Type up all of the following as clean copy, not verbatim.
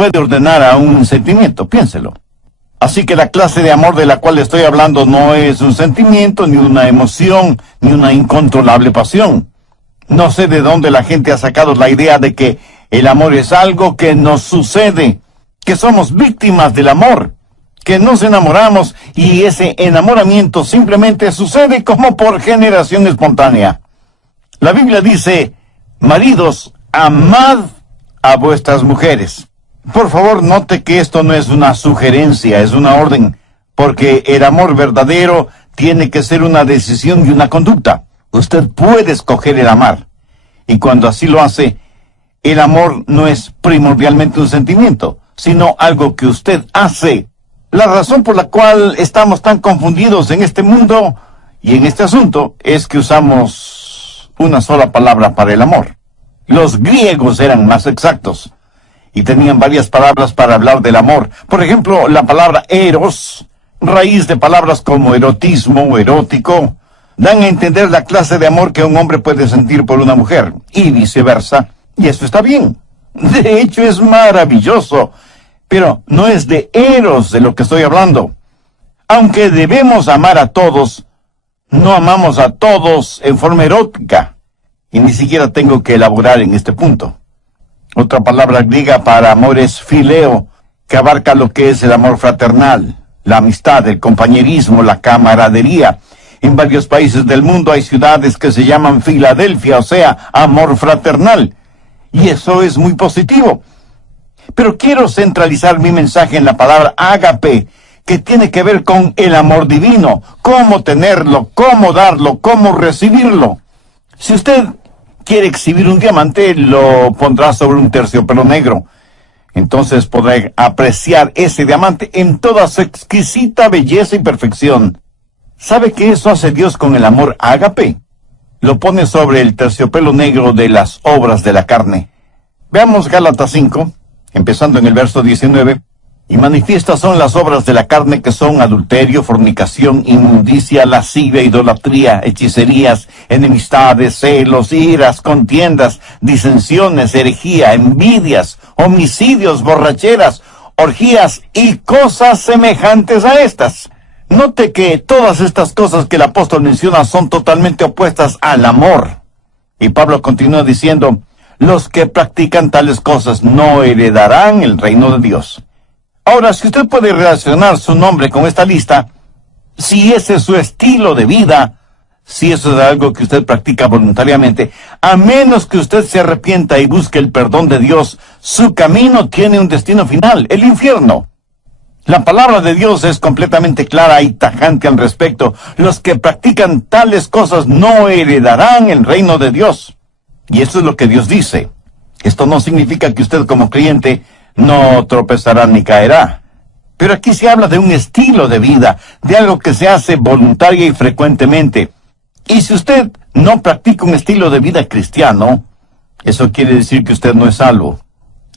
puede ordenar a un sentimiento, piénselo. Así que la clase de amor de la cual estoy hablando no es un sentimiento, ni una emoción, ni una incontrolable pasión. No sé de dónde la gente ha sacado la idea de que el amor es algo que nos sucede, que somos víctimas del amor, que nos enamoramos y ese enamoramiento simplemente sucede como por generación espontánea. La Biblia dice, maridos, amad a vuestras mujeres. Por favor, note que esto no es una sugerencia, es una orden, porque el amor verdadero tiene que ser una decisión y una conducta. Usted puede escoger el amar, y cuando así lo hace, el amor no es primordialmente un sentimiento, sino algo que usted hace. La razón por la cual estamos tan confundidos en este mundo y en este asunto es que usamos una sola palabra para el amor. Los griegos eran más exactos y tenían varias palabras para hablar del amor. Por ejemplo, la palabra eros, raíz de palabras como erotismo, erótico, dan a entender la clase de amor que un hombre puede sentir por una mujer, y viceversa, y eso está bien. De hecho, es maravilloso, pero no es de eros de lo que estoy hablando. Aunque debemos amar a todos, no amamos a todos en forma erótica, y ni siquiera tengo que elaborar en este punto. Otra palabra griega para amor es fileo, que abarca lo que es el amor fraternal, la amistad, el compañerismo, la camaradería. En varios países del mundo hay ciudades que se llaman Filadelfia, o sea, amor fraternal. Y eso es muy positivo. Pero quiero centralizar mi mensaje en la palabra ágape, que tiene que ver con el amor divino, cómo tenerlo, cómo darlo, cómo recibirlo. Si usted quiere exhibir un diamante, lo pondrá sobre un terciopelo negro. Entonces podrá apreciar ese diamante en toda su exquisita belleza y perfección. ¿Sabe qué eso hace Dios con el amor ágape? Lo pone sobre el terciopelo negro de las obras de la carne. Veamos Gálatas 5, empezando en el verso 19. Y manifiestas son las obras de la carne, que son adulterio, fornicación, inmundicia, lascivia, idolatría, hechicerías, enemistades, celos, iras, contiendas, disensiones, herejía, envidias, homicidios, borracheras, orgías y cosas semejantes a estas. Note que todas estas cosas que el apóstol menciona son totalmente opuestas al amor. Y Pablo continúa diciendo, los que practican tales cosas no heredarán el reino de Dios. Ahora, si usted puede relacionar su nombre con esta lista, si ese es su estilo de vida, si eso es algo que usted practica voluntariamente, a menos que usted se arrepienta y busque el perdón de Dios, su camino tiene un destino final, el infierno. La palabra de Dios es completamente clara y tajante al respecto. Los que practican tales cosas no heredarán el reino de Dios. Y eso es lo que Dios dice. Esto no significa que usted como creyente no tropezará ni caerá. Pero aquí se habla de un estilo de vida, de algo que se hace voluntaria y frecuentemente. Y si usted no practica un estilo de vida cristiano, eso quiere decir que usted no es salvo.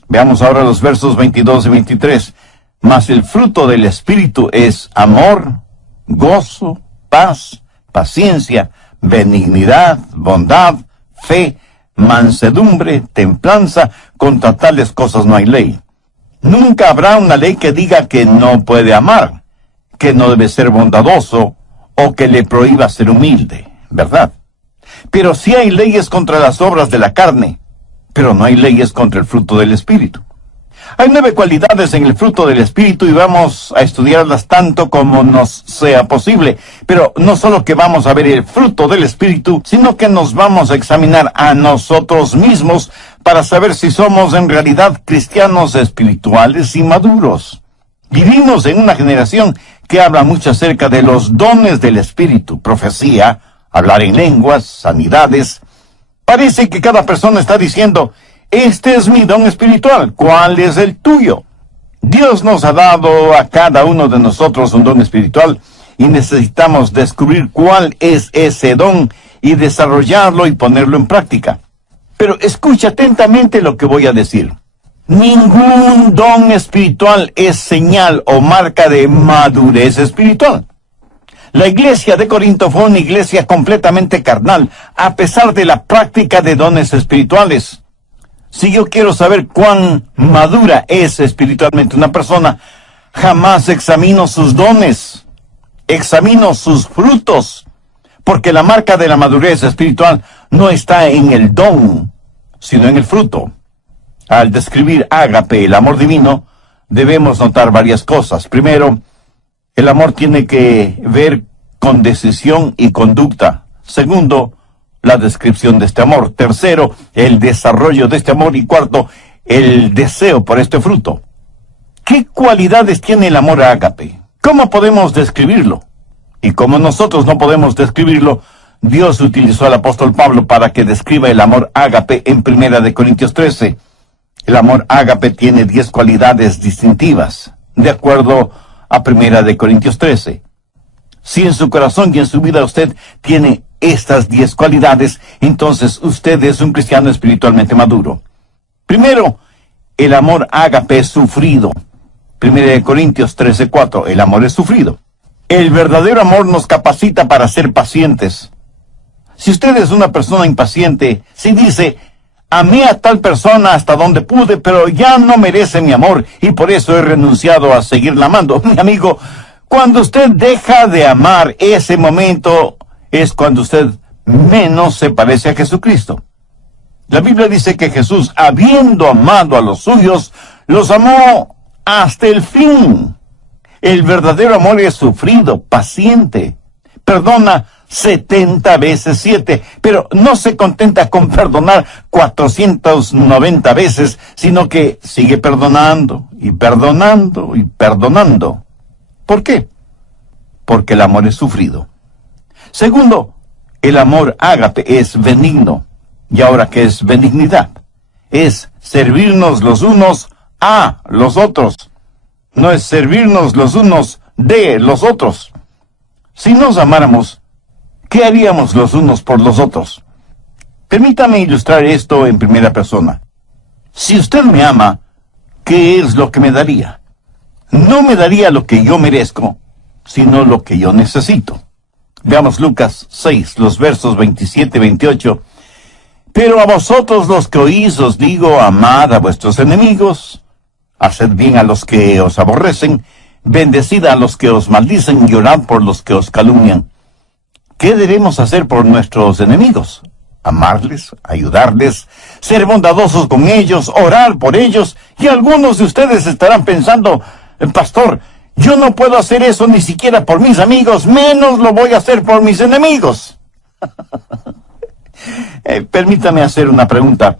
Veamos ahora los versos 22 y 23. Mas el fruto del Espíritu es amor, gozo, paz, paciencia, benignidad, bondad, fe, mansedumbre, templanza. Contra tales cosas no hay ley. Nunca habrá una ley que diga que no puede amar, que no debe ser bondadoso o que le prohíba ser humilde, ¿verdad? Pero sí hay leyes contra las obras de la carne, pero no hay leyes contra el fruto del Espíritu. Hay 9 cualidades en el fruto del Espíritu y vamos a estudiarlas tanto como nos sea posible. Pero no solo que vamos a ver el fruto del Espíritu, sino que nos vamos a examinar a nosotros mismos para saber si somos en realidad cristianos espirituales y maduros. Vivimos en una generación que habla mucho acerca de los dones del Espíritu, profecía, hablar en lenguas, sanidades. Parece que cada persona está diciendo, este es mi don espiritual, ¿cuál es el tuyo? Dios nos ha dado a cada uno de nosotros un don espiritual y necesitamos descubrir cuál es ese don y desarrollarlo y ponerlo en práctica. Pero escucha atentamente lo que voy a decir. Ningún don espiritual es señal o marca de madurez espiritual. La iglesia de Corinto fue una iglesia completamente carnal, a pesar de la práctica de dones espirituales. Si yo quiero saber cuán madura es espiritualmente una persona, jamás examino sus dones, examino sus frutos, porque la marca de la madurez espiritual no está en el don, sino en el fruto. Al describir ágape, el amor divino, debemos notar varias cosas. Primero, el amor tiene que ver con decisión y conducta. Segundo, la descripción de este amor. Tercero, el desarrollo de este amor. Y cuarto, el deseo por este fruto. ¿Qué cualidades tiene el amor ágape? ¿Cómo podemos describirlo? Y como nosotros no podemos describirlo, Dios utilizó al apóstol Pablo para que describa el amor ágape en 1 Corintios 13. El amor ágape tiene 10 cualidades distintivas, de acuerdo a 1 Corintios 13. Si en su corazón y en su vida usted tiene estas 10 cualidades, entonces usted es un cristiano espiritualmente maduro. Primero, el amor ágape es sufrido. 1 Corintios 13:4, el amor es sufrido. El verdadero amor nos capacita para ser pacientes. Si usted es una persona impaciente, si dice, amé a tal persona hasta donde pude, pero ya no merece mi amor, y por eso he renunciado a seguirla amando. Mi amigo, cuando usted deja de amar, ese momento es cuando usted menos se parece a Jesucristo. La Biblia dice que Jesús, habiendo amado a los suyos, los amó hasta el fin. El verdadero amor es sufrido, paciente, perdona 70 veces 7, pero no se contenta con perdonar 490 veces, sino que sigue perdonando y perdonando y perdonando. ¿Por qué? Porque el amor es sufrido. Segundo, el amor ágape es benigno. ¿Y ahora qué es benignidad? Es servirnos los unos a los otros. No es servirnos los unos de los otros. Si nos amáramos, ¿qué haríamos los unos por los otros? Permítame ilustrar esto en primera persona. Si usted me ama, ¿qué es lo que me daría? No me daría lo que yo merezco, sino lo que yo necesito. Veamos Lucas 6, los versos 27 y 28. Pero a vosotros los que oís os digo, amad a vuestros enemigos, haced bien a los que os aborrecen, bendecid a los que os maldicen y orad por los que os calumnian. ¿Qué debemos hacer por nuestros enemigos? Amarles, ayudarles, ser bondadosos con ellos, orar por ellos. Y algunos de ustedes estarán pensando, pastor, yo no puedo hacer eso ni siquiera por mis amigos, menos lo voy a hacer por mis enemigos. Permítame hacer una pregunta.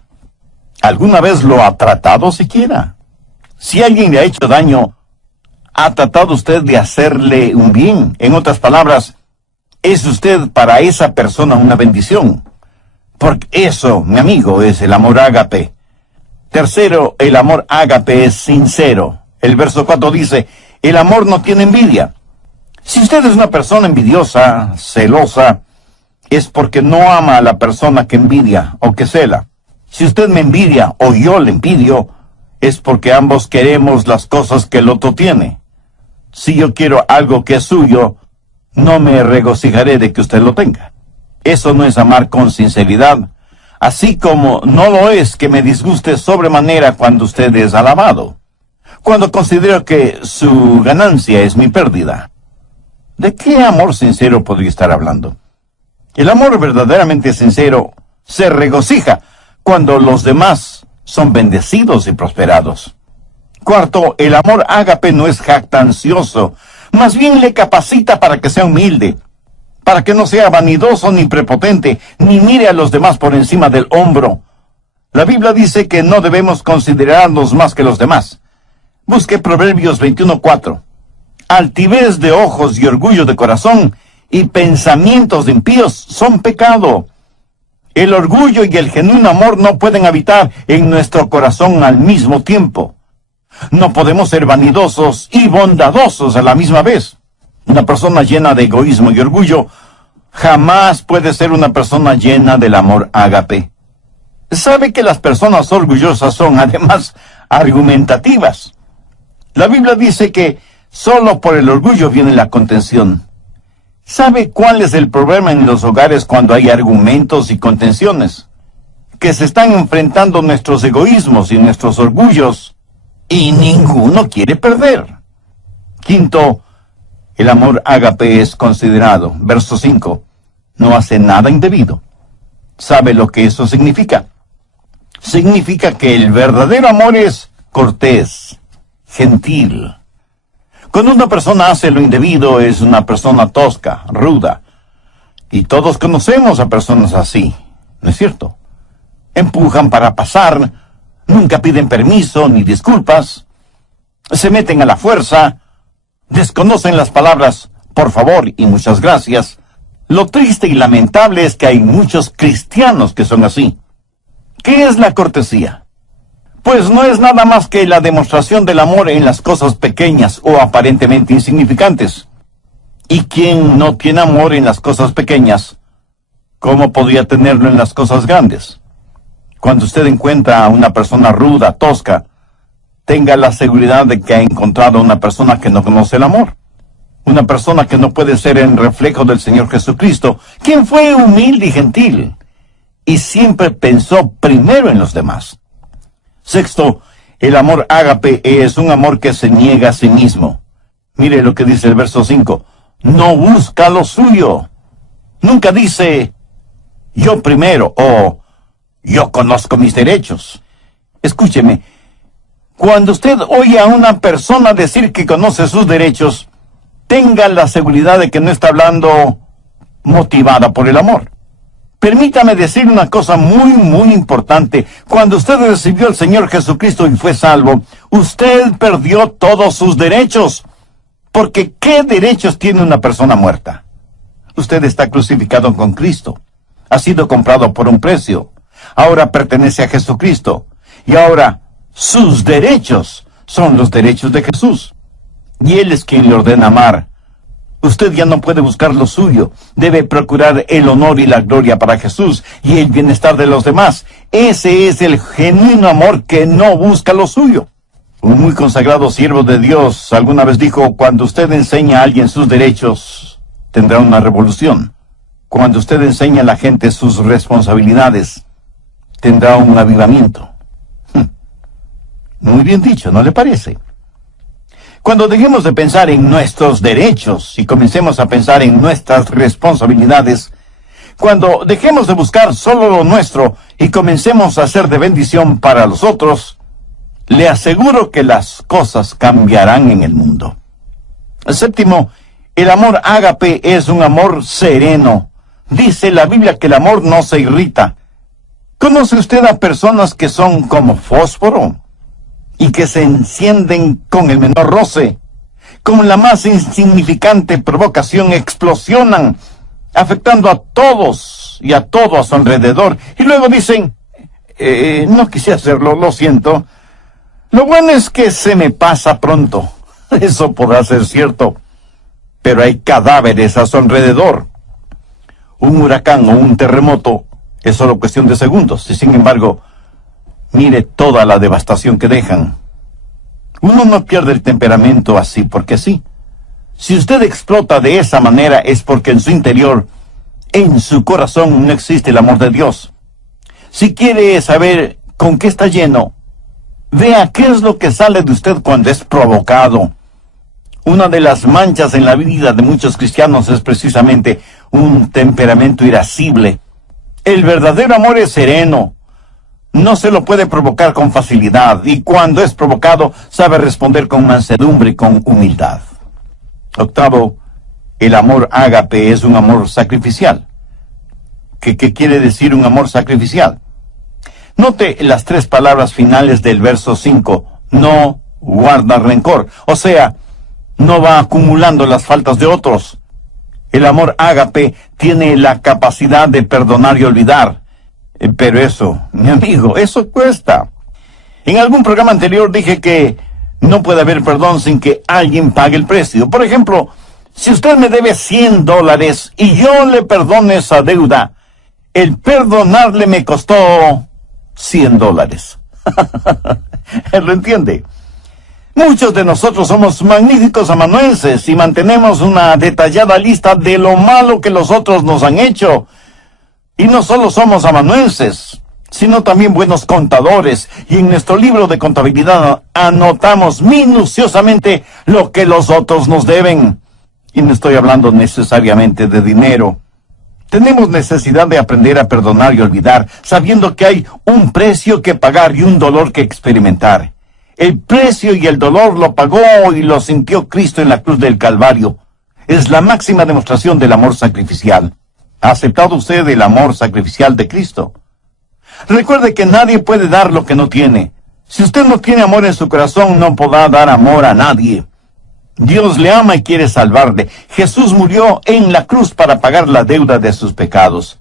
¿Alguna vez lo ha tratado siquiera? Si alguien le ha hecho daño, ¿ha tratado usted de hacerle un bien? En otras palabras, ¿es usted para esa persona una bendición? Porque eso, mi amigo, es el amor ágape. Tercero, el amor ágape es sincero. El verso 4 dice, el amor no tiene envidia. Si usted es una persona envidiosa, celosa, es porque no ama a la persona que envidia o que cela. Si usted me envidia o yo le envidio, es porque ambos queremos las cosas que el otro tiene. Si yo quiero algo que es suyo, no me regocijaré de que usted lo tenga. Eso no es amar con sinceridad, así como no lo es que me disguste sobremanera cuando usted es alabado, cuando considero que su ganancia es mi pérdida. ¿De qué amor sincero podría estar hablando? El amor verdaderamente sincero se regocija cuando los demás son bendecidos y prosperados. Cuarto, el amor ágape no es jactancioso, más bien le capacita para que sea humilde, para que no sea vanidoso ni prepotente, ni mire a los demás por encima del hombro. La Biblia dice que no debemos considerarnos más que los demás. Busque Proverbios 21:4. Altivez de ojos y orgullo de corazón y pensamientos de impíos son pecado. El orgullo y el genuino amor no pueden habitar en nuestro corazón al mismo tiempo. No podemos ser vanidosos y bondadosos a la misma vez. Una persona llena de egoísmo y orgullo jamás puede ser una persona llena del amor ágape. Sabe que las personas orgullosas son además argumentativas. La Biblia dice que solo por el orgullo viene la contención. ¿Sabe cuál es el problema en los hogares cuando hay argumentos y contenciones? que se están enfrentando nuestros egoísmos y nuestros orgullos, y ninguno quiere perder. Quinto, el amor ágape es considerado. Verso 5. No hace nada indebido. ¿Sabe lo que eso significa? Significa que el verdadero amor es cortés, gentil. Cuando una persona hace lo indebido, es una persona tosca, ruda. Y todos conocemos a personas así, ¿no es cierto? Empujan para pasar, nunca piden permiso ni disculpas, se meten a la fuerza, desconocen las palabras por favor y muchas gracias. Lo triste y lamentable es que hay muchos cristianos que son así. ¿Qué es la cortesía? Pues no es nada más que la demostración del amor en las cosas pequeñas o aparentemente insignificantes. ¿Y quién no tiene amor en las cosas pequeñas? ¿Cómo podría tenerlo en las cosas grandes? Cuando usted encuentra a una persona ruda, tosca, tenga la seguridad de que ha encontrado a una persona que no conoce el amor. Una persona que no puede ser el reflejo del Señor Jesucristo, quien fue humilde y gentil, y siempre pensó primero en los demás. Sexto, el amor ágape es un amor que se niega a sí mismo. Mire lo que dice el verso 5. No busca lo suyo. Nunca dice, yo primero, o yo conozco mis derechos. Escúcheme, cuando usted oye a una persona decir que conoce sus derechos, tenga la seguridad de que no está hablando motivada por el amor. Permítame decir una cosa muy importante. Cuando usted recibió al Señor Jesucristo y fue salvo, usted perdió todos sus derechos. Porque ¿qué derechos tiene una persona muerta? Usted está crucificado con Cristo. Ha sido comprado por un precio. Ahora pertenece a Jesucristo. Y ahora sus derechos son los derechos de Jesús. Y Él es quien le ordena amar. Usted ya no puede buscar lo suyo. Debe procurar el honor y la gloria para Jesús y el bienestar de los demás. Ese es el genuino amor que no busca lo suyo. Un muy consagrado siervo de Dios alguna vez dijo, cuando usted enseña a alguien sus derechos, tendrá una revolución. Cuando usted enseña a la gente sus responsabilidades, tendrá un avivamiento. Muy bien dicho, ¿no le parece? Cuando dejemos de pensar en nuestros derechos y comencemos a pensar en nuestras responsabilidades, cuando dejemos de buscar solo lo nuestro y comencemos a hacer de bendición para los otros, le aseguro que las cosas cambiarán en el mundo. Séptimo, el amor ágape es un amor sereno. Dice la Biblia que el amor no se irrita. ¿Conoce usted a personas que son como fósforo y que se encienden con el menor roce? Con la más insignificante provocación explosionan, afectando a todos y a todo a su alrededor. Y luego dicen, no quise hacerlo, lo siento. Lo bueno es que se me pasa pronto. Eso podrá ser cierto, pero hay cadáveres a su alrededor. Un huracán o un terremoto es solo cuestión de segundos, y sin embargo, mire toda la devastación que dejan. Uno no pierde el temperamento así porque sí. Si usted explota de esa manera es porque en su interior, en su corazón, no existe el amor de Dios. Si quiere saber con qué está lleno, vea qué es lo que sale de usted cuando es provocado. Una de las manchas en la vida de muchos cristianos es precisamente un temperamento irascible. El verdadero amor es sereno. No se lo puede provocar con facilidad, y cuando es provocado, sabe responder con mansedumbre y con humildad. Octavo, el amor ágape es un amor sacrificial. ¿Qué quiere decir un amor sacrificial? Note las tres palabras finales del verso 5. No guarda rencor. O sea, no va acumulando las faltas de otros. El amor ágape tiene la capacidad de perdonar y olvidar. Pero eso, mi amigo, eso cuesta. En algún programa anterior dije que no puede haber perdón sin que alguien pague el precio. Por ejemplo, si usted me debe $100 y yo le perdono esa deuda, el perdonarle me costó $100. ¿Lo entiende? Muchos de nosotros somos magníficos amanuenses y mantenemos una detallada lista de lo malo que los otros nos han hecho. Y no solo somos amanuenses, sino también buenos contadores, y en nuestro libro de contabilidad anotamos minuciosamente lo que los otros nos deben. Y no estoy hablando necesariamente de dinero. Tenemos necesidad de aprender a perdonar y olvidar, sabiendo que hay un precio que pagar y un dolor que experimentar. El precio y el dolor lo pagó y lo sintió Cristo en la cruz del Calvario. Es la máxima demostración del amor sacrificial. ¿Ha aceptado usted el amor sacrificial de Cristo? Recuerde que nadie puede dar lo que no tiene. Si usted no tiene amor en su corazón, no podrá dar amor a nadie. Dios le ama y quiere salvarle. Jesús murió en la cruz para pagar la deuda de sus pecados.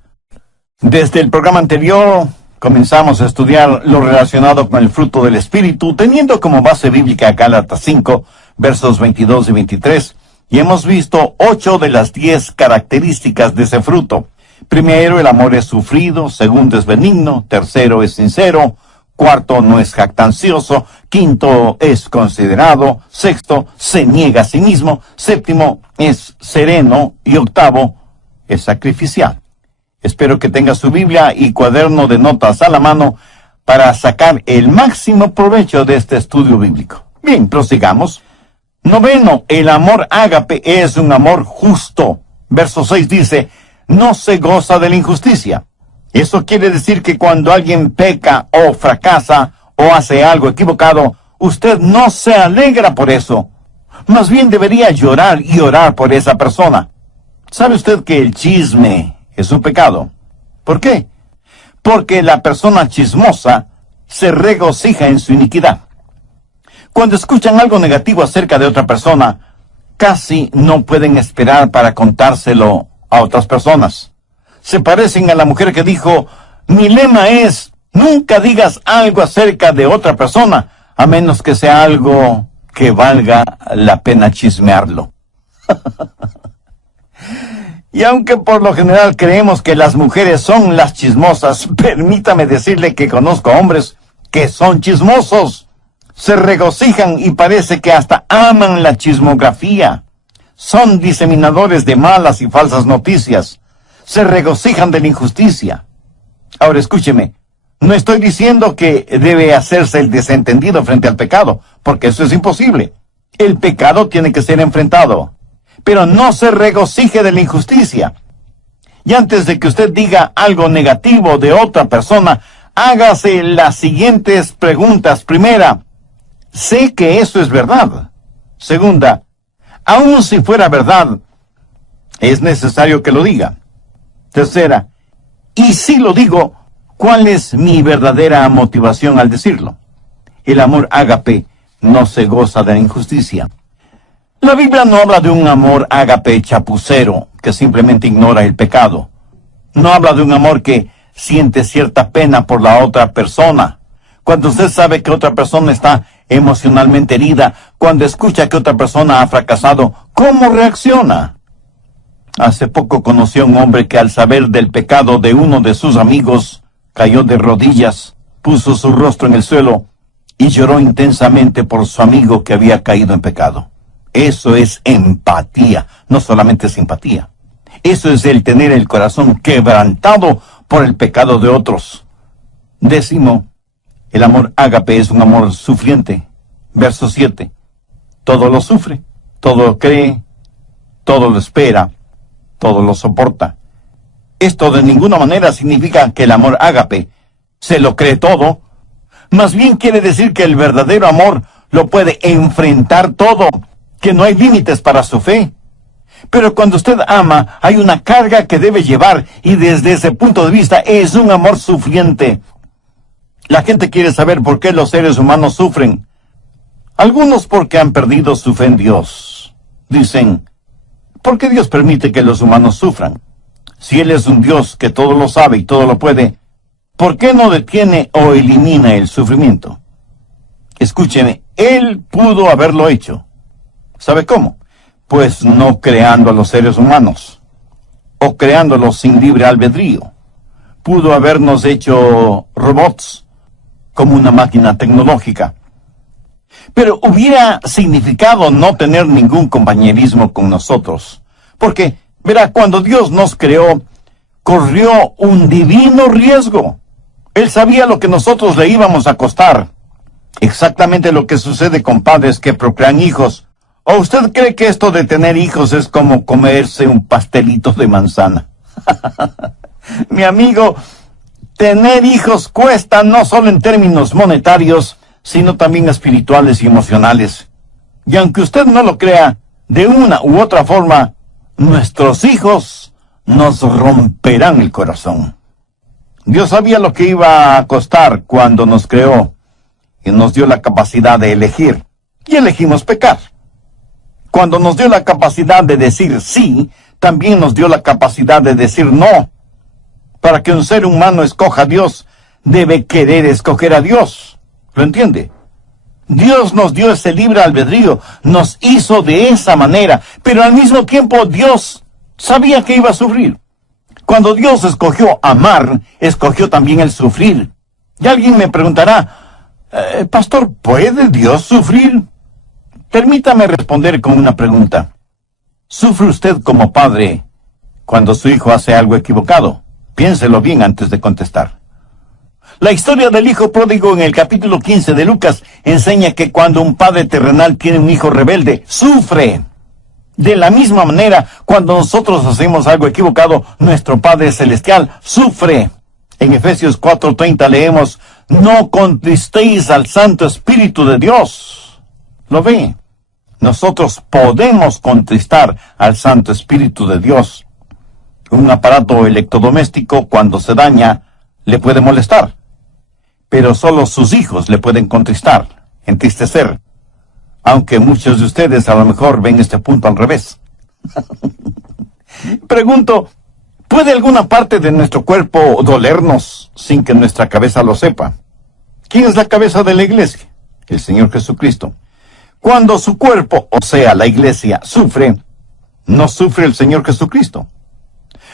Desde el programa anterior comenzamos a estudiar lo relacionado con el fruto del Espíritu, teniendo como base bíblica Gálatas 5, versos 22 y 23, y hemos visto 8 de las 10 características de ese fruto. Primero, el amor es sufrido. Segundo, es benigno. Tercero, es sincero. Cuarto, no es jactancioso. Quinto, es considerado. Sexto, se niega a sí mismo. Séptimo, es sereno. Y octavo, es sacrificial. Espero que tenga su Biblia y cuaderno de notas a la mano para sacar el máximo provecho de este estudio bíblico. Bien, prosigamos. Noveno, el amor ágape es un amor justo. Verso 6 dice, no se goza de la injusticia. Eso quiere decir que cuando alguien peca o fracasa o hace algo equivocado, usted no se alegra por eso. Más bien debería llorar y orar por esa persona. ¿Sabe usted que el chisme es un pecado? ¿Por qué? Porque la persona chismosa se regocija en su iniquidad. Cuando escuchan algo negativo acerca de otra persona, casi no pueden esperar para contárselo a otras personas. Se parecen a la mujer que dijo, mi lema es, nunca digas algo acerca de otra persona, a menos que sea algo que valga la pena chismearlo. Y aunque por lo general creemos que las mujeres son las chismosas, permítame decirle que conozco hombres que son chismosos. Se regocijan y parece que hasta aman la chismografía. Son diseminadores de malas y falsas noticias. Se regocijan de la injusticia. Ahora escúcheme, no estoy diciendo que debe hacerse el desentendido frente al pecado, porque eso es imposible. El pecado tiene que ser enfrentado, pero no se regocije de la injusticia. Y antes de que usted diga algo negativo de otra persona, hágase las siguientes preguntas. Primera, ¿sé que eso es verdad? Segunda, aun si fuera verdad, ¿es necesario que lo diga? Tercera, y si lo digo, ¿cuál es mi verdadera motivación al decirlo? El amor ágape no se goza de la injusticia. La Biblia no habla de un amor ágape chapucero, que simplemente ignora el pecado. No habla de un amor que siente cierta pena por la otra persona. Cuando usted sabe que otra persona está emocionalmente herida, cuando escucha que otra persona ha fracasado, ¿cómo reacciona? Hace poco conocí a un hombre que al saber del pecado de uno de sus amigos, cayó de rodillas, puso su rostro en el suelo y lloró intensamente por su amigo que había caído en pecado. Eso es empatía, no solamente simpatía. Eso es el tener el corazón quebrantado por el pecado de otros. Décimo, el amor ágape es un amor sufriente. Verso 7. Todo lo sufre, todo lo cree, todo lo espera, todo lo soporta. Esto de ninguna manera significa que el amor ágape se lo cree todo. Más bien quiere decir que el verdadero amor lo puede enfrentar todo, que no hay límites para su fe. Pero cuando usted ama, hay una carga que debe llevar, y desde ese punto de vista es un amor sufriente. La gente quiere saber por qué los seres humanos sufren. Algunos porque han perdido su fe en Dios. Dicen, ¿por qué Dios permite que los humanos sufran? Si Él es un Dios que todo lo sabe y todo lo puede, ¿por qué no detiene o elimina el sufrimiento? Escúcheme, Él pudo haberlo hecho. ¿Sabe cómo? Pues no creando a los seres humanos, o creándolos sin libre albedrío. Pudo habernos hecho robots, como una máquina tecnológica. Pero hubiera significado no tener ningún compañerismo con nosotros. Porque, verá, cuando Dios nos creó, corrió un divino riesgo. Él sabía lo que nosotros le íbamos a costar. Exactamente lo que sucede con padres que procrean hijos. ¿O usted cree que esto de tener hijos es como comerse un pastelito de manzana? Mi amigo, tener hijos cuesta no solo en términos monetarios, sino también espirituales y emocionales. Y aunque usted no lo crea, de una u otra forma, nuestros hijos nos romperán el corazón. Dios sabía lo que iba a costar cuando nos creó y nos dio la capacidad de elegir. Y elegimos pecar. Cuando nos dio la capacidad de decir sí, también nos dio la capacidad de decir no. Para que un ser humano escoja a Dios, debe querer escoger a Dios. ¿Lo entiende? Dios nos dio ese libre albedrío, nos hizo de esa manera, pero al mismo tiempo Dios sabía que iba a sufrir. Cuando Dios escogió amar, escogió también el sufrir. Y alguien me preguntará, Pastor, ¿puede Dios sufrir? Permítame responder con una pregunta. ¿Sufre usted como padre cuando su hijo hace algo equivocado? Piénselo bien antes de contestar. La historia del hijo pródigo en el capítulo 15 de Lucas enseña que cuando un padre terrenal tiene un hijo rebelde, sufre. De la misma manera, cuando nosotros hacemos algo equivocado, nuestro Padre Celestial sufre. En Efesios 4:30 leemos, no contristéis al Santo Espíritu de Dios. ¿Lo ve? Nosotros podemos contristar al Santo Espíritu de Dios. Un aparato electrodoméstico, cuando se daña, le puede molestar. Pero solo sus hijos le pueden contristar, entristecer. Aunque muchos de ustedes a lo mejor ven este punto al revés. Pregunto, ¿puede alguna parte de nuestro cuerpo dolernos sin que nuestra cabeza lo sepa? ¿Quién es la cabeza de la iglesia? El Señor Jesucristo. Cuando su cuerpo, o sea, la iglesia, sufre, no sufre el Señor Jesucristo.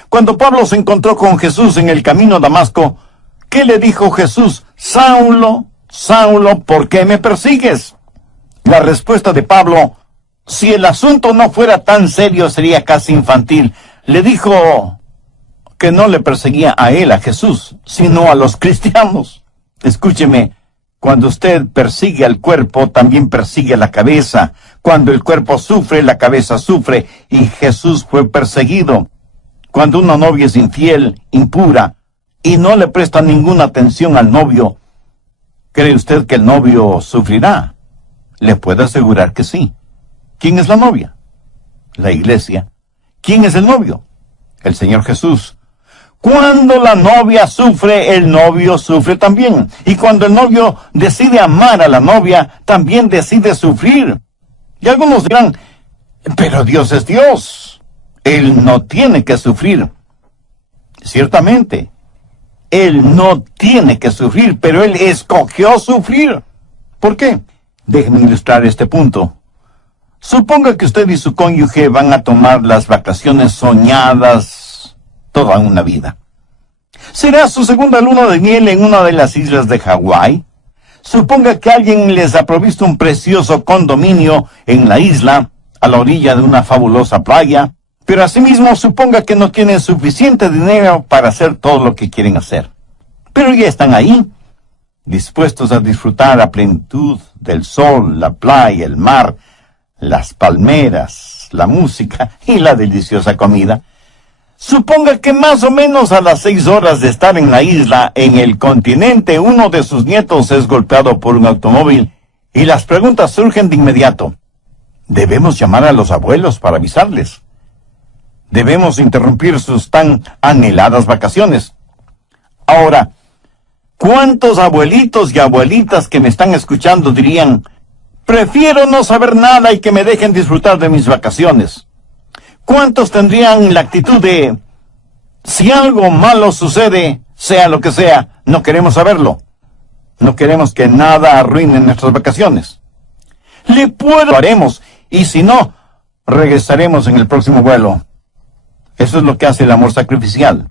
Cuando Pablo se encontró con Jesús en el camino a Damasco, ¿qué le dijo Jesús? Saulo, Saulo, ¿por qué me persigues? La respuesta de Pablo, si el asunto no fuera tan serio, sería casi infantil. Le dijo que no le perseguía a él, a Jesús, sino a los cristianos. Escúcheme, cuando usted persigue al cuerpo, también persigue a la cabeza. Cuando el cuerpo sufre, la cabeza sufre, y Jesús fue perseguido. Cuando una novia es infiel, impura, y no le presta ninguna atención al novio, ¿cree usted que el novio sufrirá? Le puedo asegurar que sí. ¿Quién es la novia? La iglesia. ¿Quién es el novio? El Señor Jesús. Cuando la novia sufre, el novio sufre también. Y cuando el novio decide amar a la novia, también decide sufrir. Y algunos dirán, pero Dios es Dios. Él no tiene que sufrir. Ciertamente, Él no tiene que sufrir, pero Él escogió sufrir. ¿Por qué? Déjenme ilustrar este punto. Suponga que usted y su cónyuge van a tomar las vacaciones soñadas toda una vida. ¿Será su segunda luna de miel en una de las islas de Hawái? Suponga que alguien les ha provisto un precioso condominio en la isla, a la orilla de una fabulosa playa, pero asimismo suponga que no tienen suficiente dinero para hacer todo lo que quieren hacer. Pero ya están ahí, dispuestos a disfrutar a plenitud del sol, la playa, el mar, las palmeras, la música y la deliciosa comida. Suponga que más o menos a las 6 horas de estar en la isla, en el continente, uno de sus nietos es golpeado por un automóvil y las preguntas surgen de inmediato. Debemos llamar a los abuelos para avisarles. Debemos interrumpir sus tan anheladas vacaciones. Ahora, ¿cuántos abuelitos y abuelitas que me están escuchando dirían, prefiero no saber nada y que me dejen disfrutar de mis vacaciones? ¿Cuántos tendrían la actitud de, si algo malo sucede, sea lo que sea, no queremos saberlo? No queremos que nada arruine nuestras vacaciones. Lo haremos, y si no, regresaremos en el próximo vuelo. Eso es lo que hace el amor sacrificial.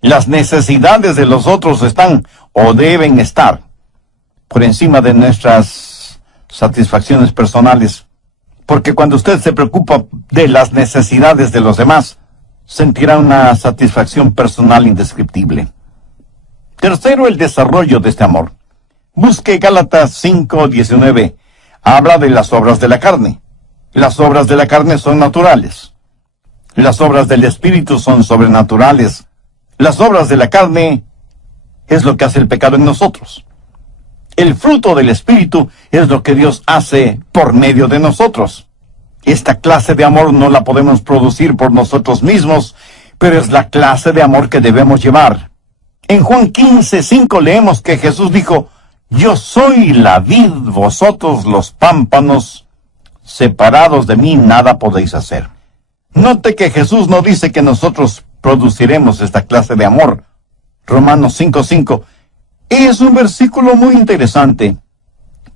Las necesidades de los otros están, o deben estar, por encima de nuestras satisfacciones personales. Porque cuando usted se preocupa de las necesidades de los demás, sentirá una satisfacción personal indescriptible. Tercero, el desarrollo de este amor. Busque Gálatas 5:19. Habla de las obras de la carne. Las obras de la carne son naturales. Las obras del Espíritu son sobrenaturales. Las obras de la carne es lo que hace el pecado en nosotros. El fruto del Espíritu es lo que Dios hace por medio de nosotros. Esta clase de amor no la podemos producir por nosotros mismos, pero es la clase de amor que debemos llevar. En Juan 15:5 leemos que Jesús dijo: Yo soy la vid, vosotros los pámpanos, separados de mí nada podéis hacer. Note que Jesús no dice que nosotros produciremos esta clase de amor. Romanos 5:5 es un versículo muy interesante,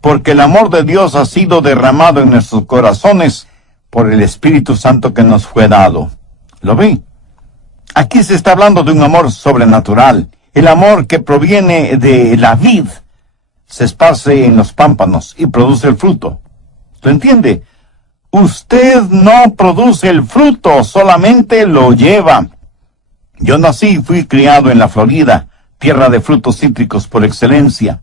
porque el amor de Dios ha sido derramado en nuestros corazones por el Espíritu Santo que nos fue dado. ¿Lo ve? Aquí se está hablando de un amor sobrenatural, el amor que proviene de la vid. Se esparce en los pámpanos y produce el fruto. ¿Lo entiende? Usted no produce el fruto, solamente lo lleva. Yo nací y fui criado en la Florida, tierra de frutos cítricos por excelencia.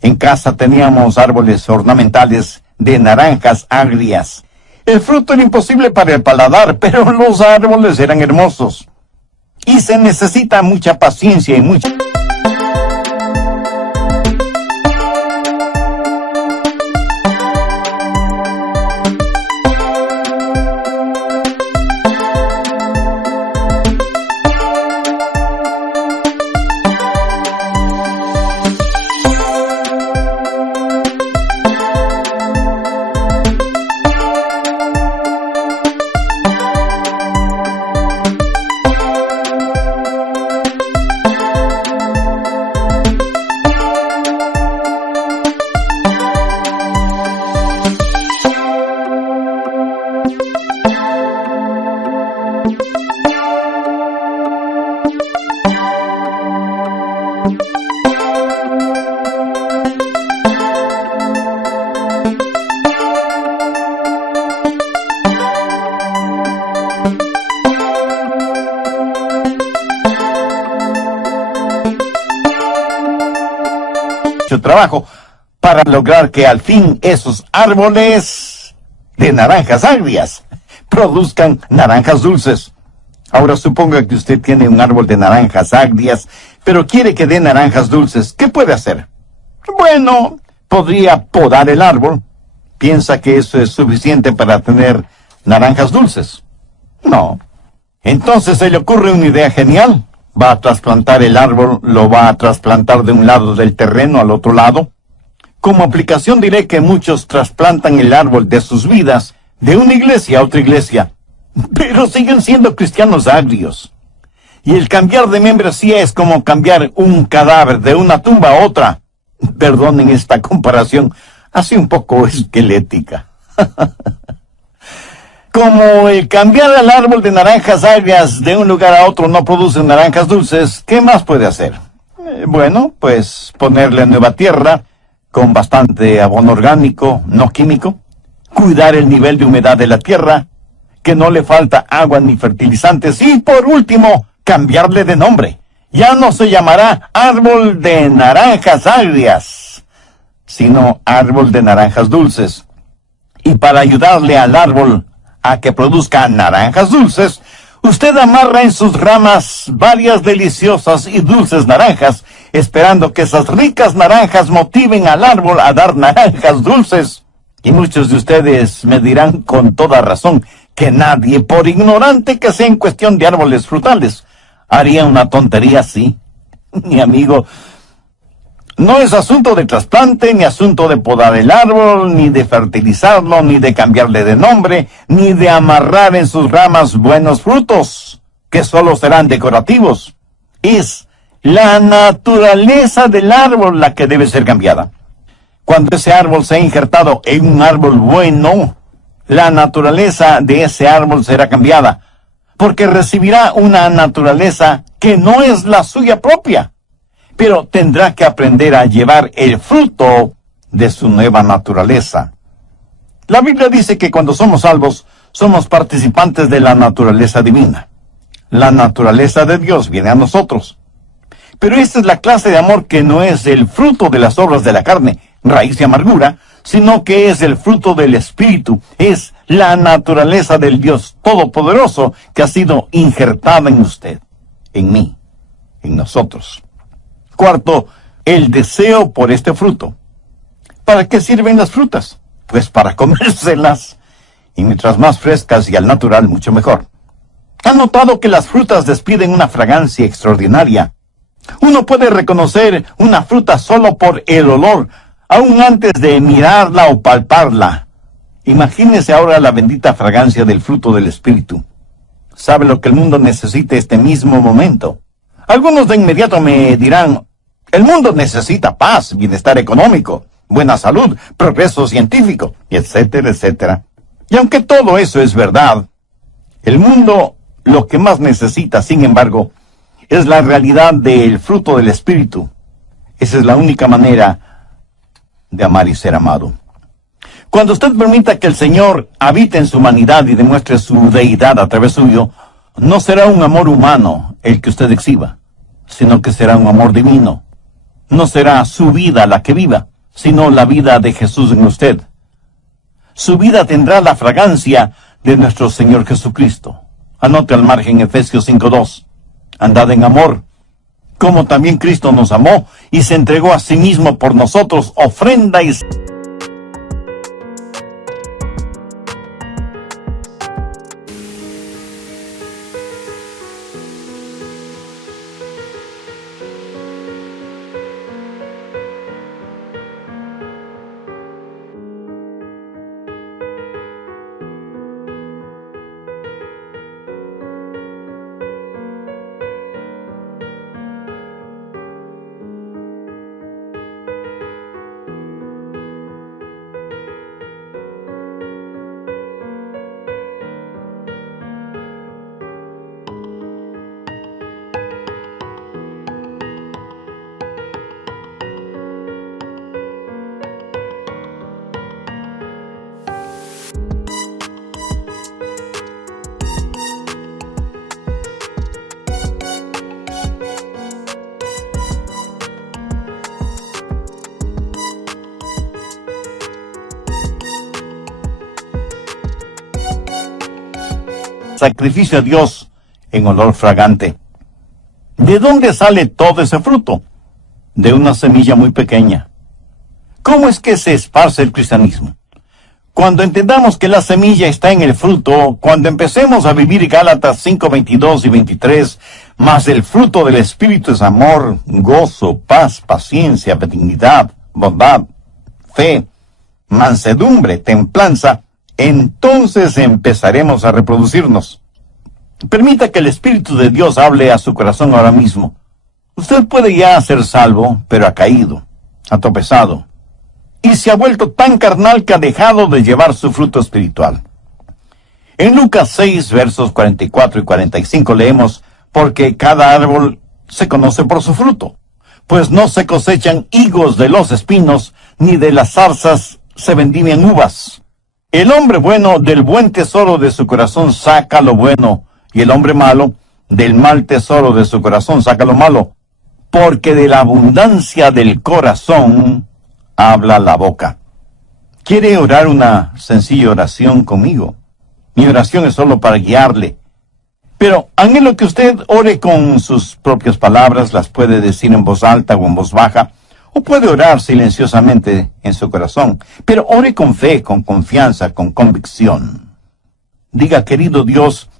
En casa teníamos árboles ornamentales de naranjas agrias. El fruto era imposible para el paladar, pero los árboles eran hermosos. Y se necesita mucha paciencia y mucha... trabajo para lograr que al fin esos árboles de naranjas agrias produzcan naranjas dulces. Ahora suponga que usted tiene un árbol de naranjas agrias, pero quiere que dé naranjas dulces. ¿Qué puede hacer? Bueno, podría podar el árbol. ¿Piensa que eso es suficiente para tener naranjas dulces? No. Entonces se le ocurre una idea genial. Va a trasplantar el árbol, lo va a trasplantar de un lado del terreno al otro lado. Como aplicación diré que muchos trasplantan el árbol de sus vidas de una iglesia a otra iglesia, pero siguen siendo cristianos agrios. Y el cambiar de membresía es como cambiar un cadáver de una tumba a otra. Perdonen esta comparación, así un poco esquelética. Como el cambiar el árbol de naranjas agrias de un lugar a otro no produce naranjas dulces, ¿qué más puede hacer? Bueno, pues ponerle nueva tierra, con bastante abono orgánico, no químico, cuidar el nivel de humedad de la tierra, que no le falta agua ni fertilizantes, y por último, cambiarle de nombre. Ya no se llamará árbol de naranjas agrias, sino árbol de naranjas dulces. Y para ayudarle al árbol a que produzca naranjas dulces, usted amarra en sus ramas varias deliciosas y dulces naranjas, esperando que esas ricas naranjas motiven al árbol a dar naranjas dulces. Y muchos de ustedes me dirán con toda razón que nadie, por ignorante que sea en cuestión de árboles frutales, haría una tontería así. Mi amigo, no es asunto de trasplante, ni asunto de podar el árbol, ni de fertilizarlo, ni de cambiarle de nombre, ni de amarrar en sus ramas buenos frutos, que solo serán decorativos. Es la naturaleza del árbol la que debe ser cambiada. Cuando ese árbol sea injertado en un árbol bueno, la naturaleza de ese árbol será cambiada, porque recibirá una naturaleza que no es la suya propia, pero tendrá que aprender a llevar el fruto de su nueva naturaleza. La Biblia dice que cuando somos salvos, somos participantes de la naturaleza divina. La naturaleza de Dios viene a nosotros. Pero esta es la clase de amor que no es el fruto de las obras de la carne, raíz de amargura, sino que es el fruto del Espíritu, es la naturaleza del Dios Todopoderoso que ha sido injertada en usted, en mí, en nosotros. Cuarto, el deseo por este fruto. ¿Para qué sirven las frutas? Pues para comérselas, y mientras más frescas y al natural, mucho mejor. ¿Han notado que las frutas despiden una fragancia extraordinaria? Uno puede reconocer una fruta solo por el olor, aún antes de mirarla o palparla. Imagínese ahora la bendita fragancia del fruto del Espíritu. ¿Sabe lo que el mundo necesita este mismo momento? Algunos de inmediato me dirán, el mundo necesita paz, bienestar económico, buena salud, progreso científico, etcétera, etcétera. Y aunque todo eso es verdad, el mundo lo que más necesita, sin embargo, es la realidad del fruto del Espíritu. Esa es la única manera de amar y ser amado. Cuando usted permita que el Señor habite en su humanidad y demuestre su deidad a través suyo, no será un amor humano el que usted exhiba, sino que será un amor divino. No será su vida la que viva, sino la vida de Jesús en usted. Su vida tendrá la fragancia de nuestro Señor Jesucristo. Anote al margen Efesios 5:2. Andad en amor, como también Cristo nos amó y se entregó a sí mismo por nosotros, ofrenda y sacrificio a Dios en olor fragante. ¿De dónde sale todo ese fruto? De una semilla muy pequeña. ¿Cómo es que se esparce el cristianismo? Cuando entendamos que la semilla está en el fruto, cuando empecemos a vivir Gálatas 5:22 y 23, más el fruto del Espíritu es amor, gozo, paz, paciencia, benignidad, bondad, fe, mansedumbre, templanza, entonces empezaremos a reproducirnos. Permita que el Espíritu de Dios hable a su corazón ahora mismo. Usted puede ya ser salvo, pero ha caído, ha tropezado, y se ha vuelto tan carnal que ha dejado de llevar su fruto espiritual. En Lucas 6, versos 44 y 45 leemos, porque cada árbol se conoce por su fruto, pues no se cosechan higos de los espinos, ni de las zarzas se vendimian uvas. El hombre bueno del buen tesoro de su corazón saca lo bueno, y el hombre malo del mal tesoro de su corazón saca lo malo, porque de la abundancia del corazón habla la boca. ¿Quiere orar una sencilla oración conmigo? Mi oración es solo para guiarle. Pero anhelo que usted ore con sus propias palabras, las puede decir en voz alta o en voz baja, o puede orar silenciosamente en su corazón, pero ore con fe, con confianza, con convicción. Diga, querido Dios,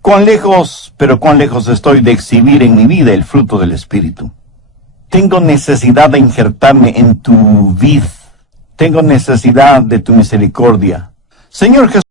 cuán lejos, pero cuán lejos estoy de exhibir en mi vida el fruto del Espíritu. Tengo necesidad de injertarme en tu vid. Tengo necesidad de tu misericordia. Señor Jesús,